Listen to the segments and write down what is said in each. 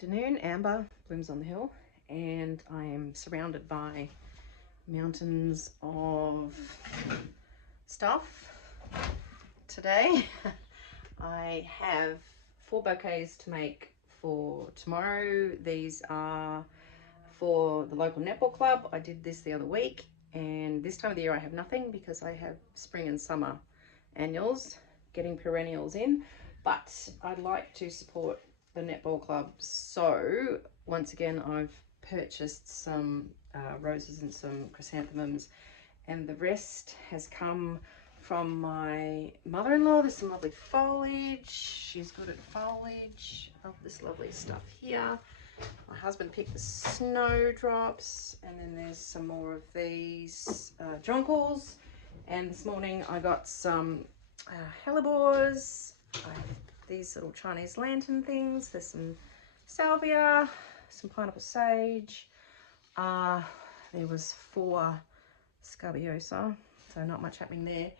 afternoon. Amber blooms on the hill, and I am surrounded by mountains of stuff today. I have 4 bouquets to make for tomorrow. These are for the local netball club. I did this the other week, and this time of the year I have nothing because I have spring and summer annuals, getting perennials in, but I'd like to support the netball club. So once again, I've purchased some roses and some chrysanthemums, and the rest has come from my mother-in-law. There's some lovely foliage. She's good at foliage. I love this lovely stuff here. My husband picked the snowdrops, and then there's some more of these jonquils. And this morning I got some hellebores. I have these little Chinese lantern things. There's some salvia, some pineapple sage. There was 4 scabiosa, so not much happening there.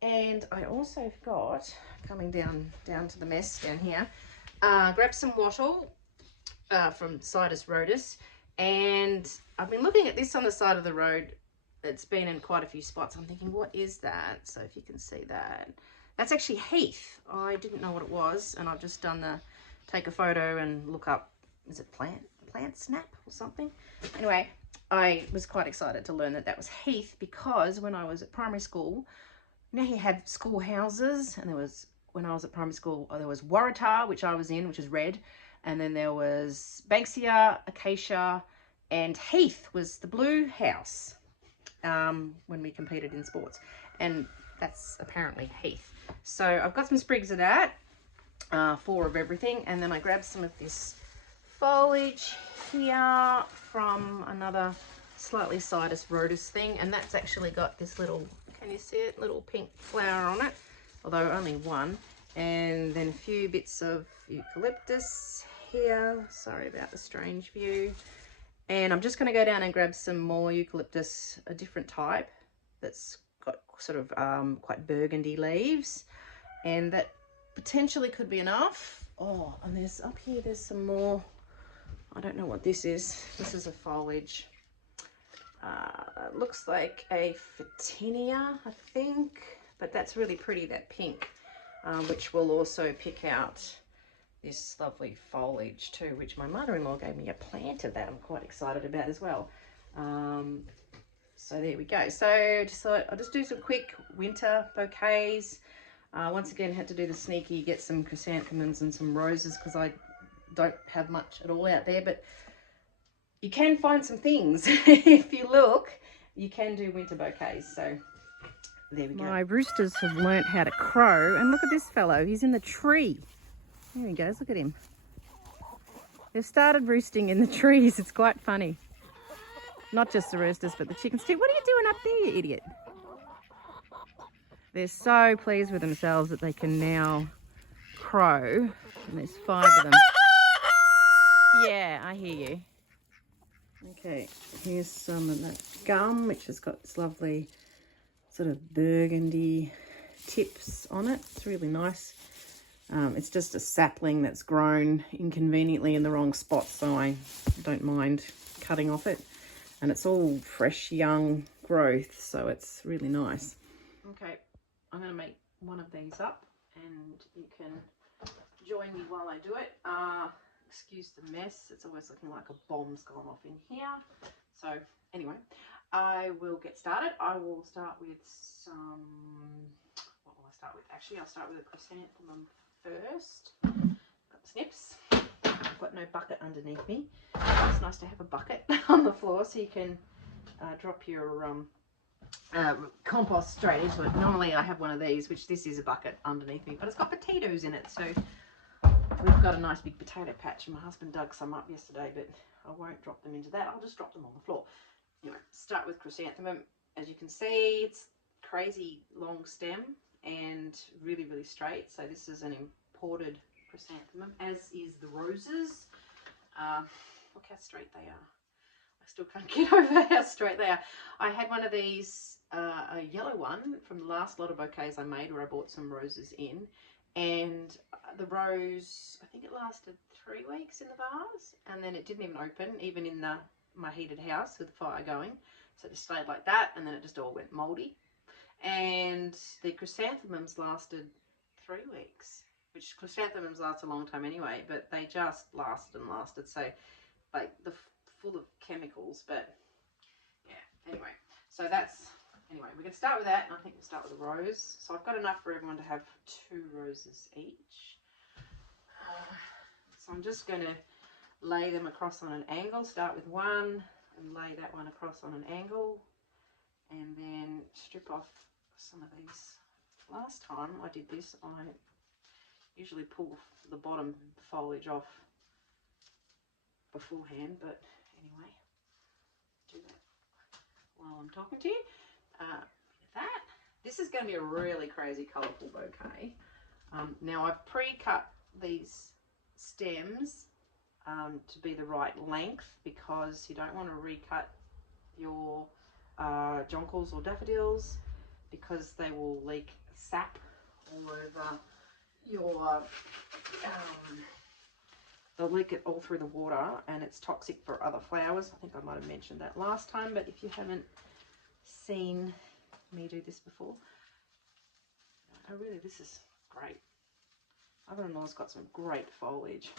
And I also got, coming down to the mess down here, grabbed some wattle from Citus rhodus, and I've been looking at this on the side of the road. It's been in quite a few spots. I'm thinking, what is that? So if you can see that, that's actually heath. I didn't know what it was, and I've just done the take a photo and look up, is it plant snap or something? Anyway, I was quite excited to learn that that was heath, because when I was at primary school, you know, you had school houses, and there was, when I was at primary school, there was waratah, which I was in, which is red, and then there was banksia, acacia, and heath was the blue house when we competed in sports, and that's apparently heath. So I've got some sprigs of that, 4 of everything, and then I grabbed some of this foliage here from another slightly Citus rhodus thing, and that's actually got this little, can you see it, little pink flower on it, although only 1, and then a few bits of eucalyptus here. Sorry about the strange view. And I'm just going to go down and grab some more eucalyptus, a different type that's got sort of quite burgundy leaves, and that potentially could be enough. Oh, and there's up here, there's some more. I don't know what this is. This is a foliage. It looks like a Photinia, I think, but that's really pretty, that pink, which will also pick out this lovely foliage too, which my mother-in-law gave me a plant of that I'm quite excited about as well. So there we go. So just thought I'll just do some quick winter bouquets. Once again, had to do the sneaky, get some chrysanthemums and some roses, because I don't have much at all out there, but you can find some things. If you look, you can do winter bouquets. So there we go. My roosters have learnt how to crow, and look at this fellow, he's in the tree. There he goes, look at him. They've started roosting in the trees. It's quite funny. Not just the roosters, but the chickens too. What are you doing up there, you idiot? They're so pleased with themselves that they can now crow. And there's 5 of them. Yeah, I hear you. Okay, here's some of that gum, which has got this lovely sort of burgundy tips on it. It's really nice. It's just a sapling that's grown inconveniently in the wrong spot, so I don't mind cutting off it. And it's all fresh, young growth, so it's really nice. Okay, I'm going to make one of these up, and you can join me while I do it. Excuse the mess. It's always looking like a bomb's gone off in here. So anyway, I will get started. I will start with some... What will I start with? Actually, I'll start with a chrysanthemum first. Got the snips. I've got no bucket underneath me. It's nice to have a bucket on the floor so you can drop your compost straight into it. Normally I have one of these, which this is a bucket underneath me, but it's got potatoes in it, so we've got a nice big potato patch, and my husband dug some up yesterday, but I won't drop them into that. I'll just drop them on the floor. Anyway, start with chrysanthemum. As you can see, it's crazy long stem and really, really straight. So this is an imported chrysanthemum, as is the roses. Look how straight they are. I still can't get over how straight they are. I had one of these, a yellow one from the last lot of bouquets I made, where I bought some roses in, and the rose, I think it lasted 3 weeks in the vase, and then it didn't even open, even in my heated house with the fire going. So it just stayed like that, and then it just all went mouldy. And the chrysanthemums lasted 3 weeks, which chrysanthemums last a long time anyway, but they just lasted and lasted. So like full of chemicals, but yeah, anyway. So that's, anyway, we're going to start with that, and I think we'll start with a rose. So I've got enough for everyone to have 2 roses each. So I'm just going to lay them across on an angle. Start with one and lay that one across on an angle, and then strip off some of these. Last time I did this, I usually pull the bottom foliage off beforehand, but anyway, do that while I'm talking to you. That. This is going to be a really crazy colourful bouquet. Now I've pre-cut these stems to be the right length, because you don't want to recut your jonquils or daffodils, because they will leak sap all over your they'll leak it all through the water, and it's toxic for other flowers. I think I might have mentioned that last time, but if you haven't seen me do this before, oh really, this is great. Mother-in-law's got some great foliage.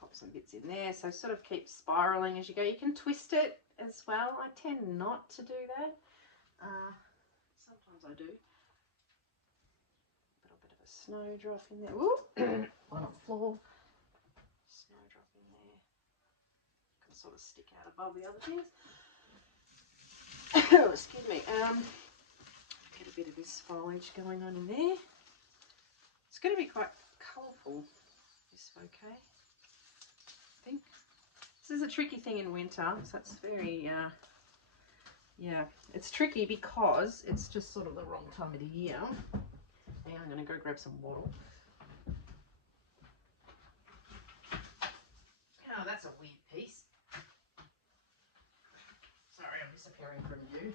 Pop some bits in there, so sort of keep spiraling as you go. You can twist it as well. I tend not to do that. Sometimes I do. A little bit of a snowdrop in there. Ooh, one on the floor. Snowdrop in there. Can sort of stick out above the other things. Oh, excuse me. Get a bit of this foliage going on in there. It's going to be quite colourful, this bouquet, I think. This is a tricky thing in winter, so it's very, yeah, it's tricky because it's just sort of the wrong time of the year. Now I'm going to go grab some water. Oh, that's a weird piece. Sorry, I'm disappearing from you.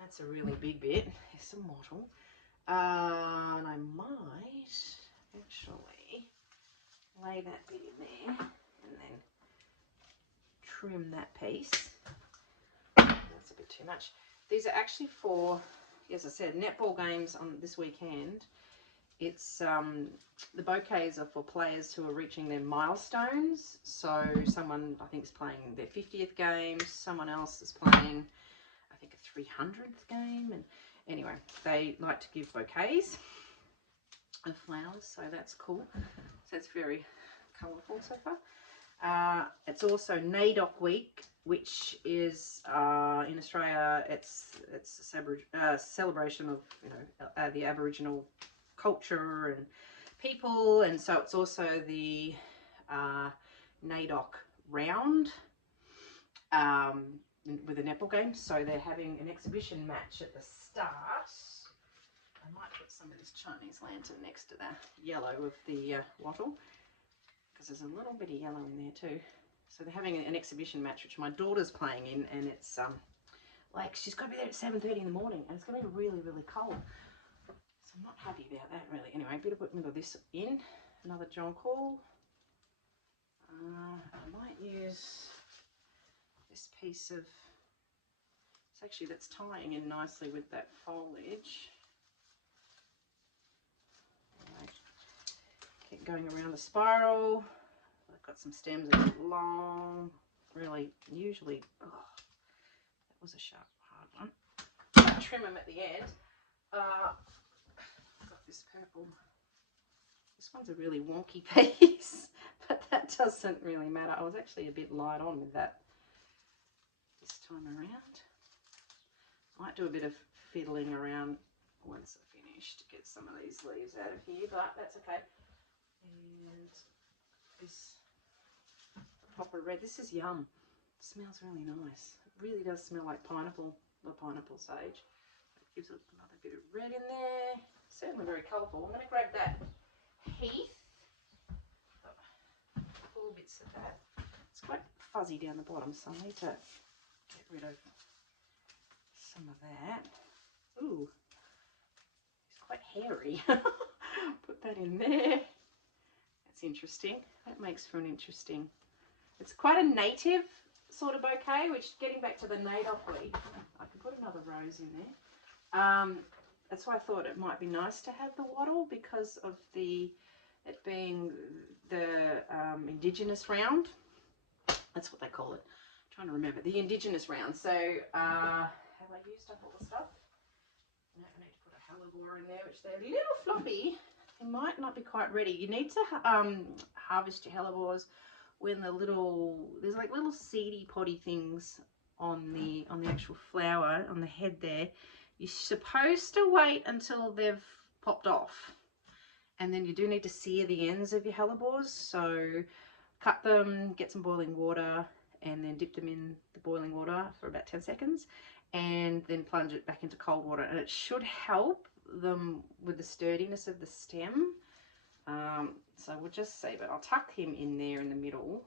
That's a really big bit. Here's some wattle. And I might actually lay that bit in there and then trim that piece. That's a bit too much. These are actually for, as I said, netball games on this weekend. It's the bouquets are for players who are reaching their milestones. So someone, I think, is playing their 50th game. Someone else is playing, I think, a 300th game. And anyway, they like to give bouquets of flowers, so that's cool. So it's very colourful so far. It's also NAIDOC Week, which is in Australia. It's a celebration of, you know, the Aboriginal culture and people, and so it's also the NAIDOC round with the netball game. So they're having an exhibition match at the start. I might put some of this Chinese lantern next to the yellow of the wattle, because there's a little bit of yellow in there too. So they're having an exhibition match, which my daughter's playing in, and it's like, she's got to be there at 7:30 in the morning, and it's going to be really, really cold. So I'm not happy about that, really. Anyway, a bit of this in, another jonquil. I might use this piece of, it's actually, that's tying in nicely with that foliage. Anyway, keep going around the spiral. I've got some stems that are long, really, usually, oh, that was a sharp, hard one. I trim them at the end. I've got this purple. This one's a really wonky piece, but that doesn't really matter. I was actually a bit light on with that this time around. Might do a bit of fiddling around once I finish to get some of these leaves out of here, but that's okay. And this popper red, this is yum. It smells really nice. It really does smell like pineapple, or pineapple sage. It gives it another bit of red in there. Certainly very colourful. I'm going to grab that heath. 4 bits of that. It's quite fuzzy down the bottom, so I need to get rid of some of that. Ooh, it's quite hairy. Put that in there. interesting. That makes for an interesting, it's quite a native sort of bouquet, which, getting back to the native leaf, I could put another rose in there. That's why I thought it might be nice to have the wattle, because of it being the indigenous round. That's what they call it. I'm trying to remember. The indigenous round. So have I used up all the stuff? No, I need to put a hellebore in there, which they're a little floppy. They might not be quite ready. You need to harvest your hellebores when there's like little seedy poddy things on the actual flower on the head there. You're supposed to wait until they've popped off, and then you do need to sear the ends of your hellebores. So cut them, get some boiling water, and then dip them in the boiling water for about 10 seconds, and then plunge it back into cold water, and it should help them with the sturdiness of the stem. So we'll just save it. I'll tuck him in there in the middle,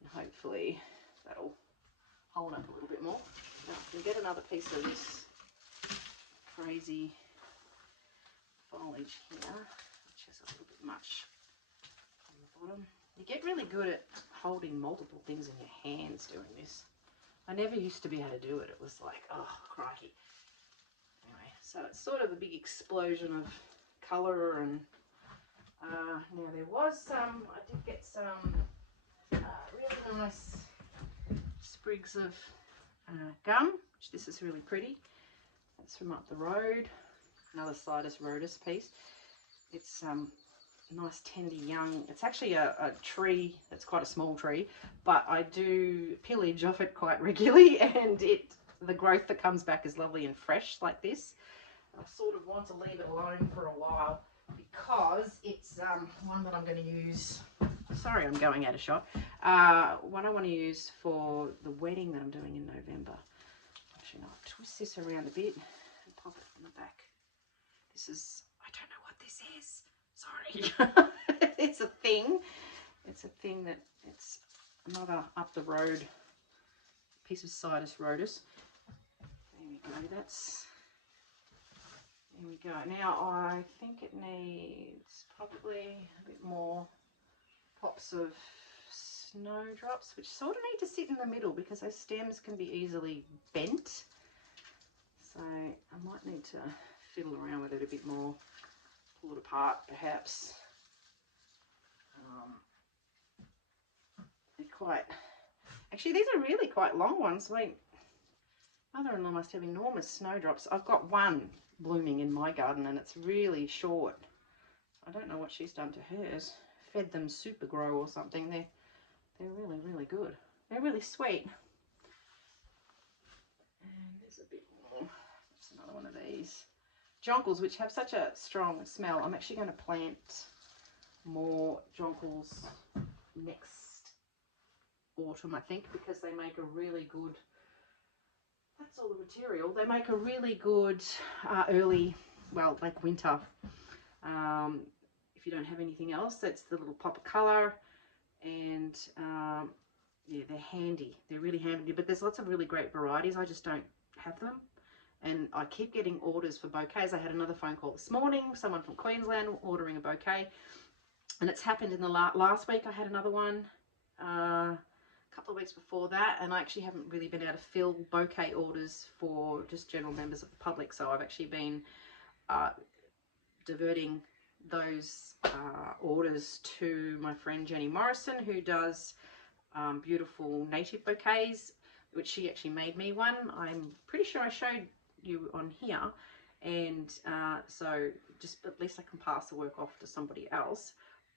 and hopefully that'll hold up a little bit more. Now I can get another piece of this crazy foliage here, which is a little bit much on the bottom. You get really good at holding multiple things in your hands doing this. I never used to be able to do it. It was like, oh, crikey. Anyway, so it's sort of a big explosion of colour, and now there was some, I did get some really nice sprigs of gum, which this is really pretty. That's from up the road. Another Citus rhodus piece. It's nice tender young. It's actually a tree that's quite a small tree, but I do pillage off it quite regularly, and the growth that comes back is lovely and fresh like this. I sort of want to leave it alone for a while, because it's one that I'm going to use. Sorry, I'm going out of shot. One I want to use for the wedding that I'm doing in November. Actually, no, I'll twist this around a bit and pop it in the back. This is, I don't know what this is. Sorry. It's a thing. It's a thing that, it's another up the road piece of Citus rhodus. There we go. There we go. Now I think it needs probably a bit more pops of snowdrops, which sort of need to sit in the middle because those stems can be easily bent. So I might need to fiddle around with it a bit more, pull it apart perhaps. They're quite, actually these are really quite long ones. Wait, mother-in-law must have enormous snowdrops. I've got one blooming in my garden and it's really short. I don't know what she's done to hers. Fed them Super Grow or something. They're really, really good. They're really sweet. And there's a bit more. That's another one of these jonquils, which have such a strong smell. I'm actually going to plant more jonquils next autumn, I think, because they make a really good, that's all the material, they make a really good early, well, like winter. If you don't have anything else, that's the little pop of colour, and yeah, they're handy. They're really handy, but there's lots of really great varieties. I just don't have them, and I keep getting orders for bouquets. I had another phone call this morning, someone from Queensland ordering a bouquet, and it's happened in the last week. I had another one a couple of weeks before that, and I actually haven't really been able to fill bouquet orders for just general members of the public, so I've actually been diverting those orders to my friend Jenny Morrison, who does beautiful native bouquets, which she actually made me one. I'm pretty sure I showed you on here, and so just at least I can pass the work off to somebody else.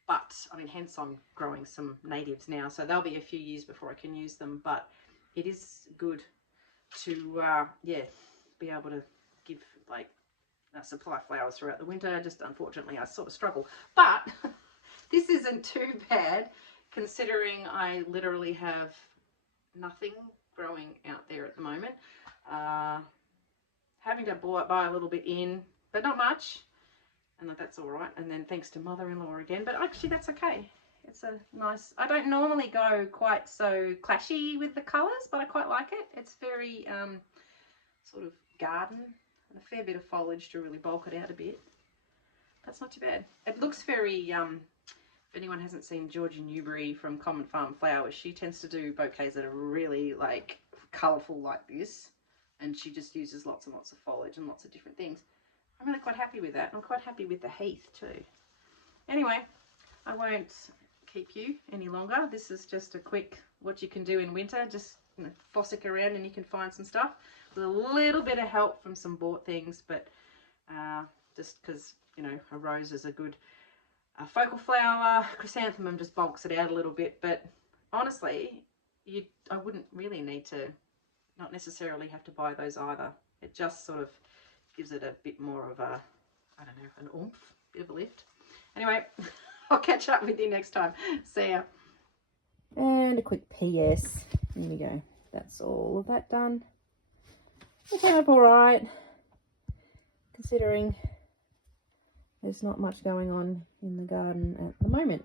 But I mean, hence I'm growing some natives now, so they'll be a few years before I can use them. But it is good to yeah, be able to give like supply flowers throughout the winter. Just unfortunately I sort of struggle, but this isn't too bad considering I literally have nothing growing out there at the moment. Having to buy a little bit in, but not much, and that's all right. And then thanks to mother-in-law again, but actually that's okay. It's a nice, I don't normally go quite so clashy with the colours, but I quite like it. It's very sort of garden, and a fair bit of foliage to really bulk it out a bit. That's not too bad. It looks very anyone hasn't seen Georgie Newberry from Common Farm Flowers, she tends to do bouquets that are really like colourful like this, and she just uses lots and lots of foliage and lots of different things. I'm really quite happy with that. I'm quite happy with the heath too. Anyway, I won't keep you any longer. This is just a quick what you can do in winter. Just, you know, fossick around and you can find some stuff with a little bit of help from some bought things, but just because, you know, a rose is a good focal flower, chrysanthemum just bulks it out a little bit, but honestly, I wouldn't really need to, not necessarily have to buy those either. It just sort of gives it a bit more of a, I don't know, an oomph, bit of a lift. Anyway, I'll catch up with you next time. See ya. And a quick PS. There we go. That's all of that done. It came up all right, considering there's not much going on in the garden at the moment.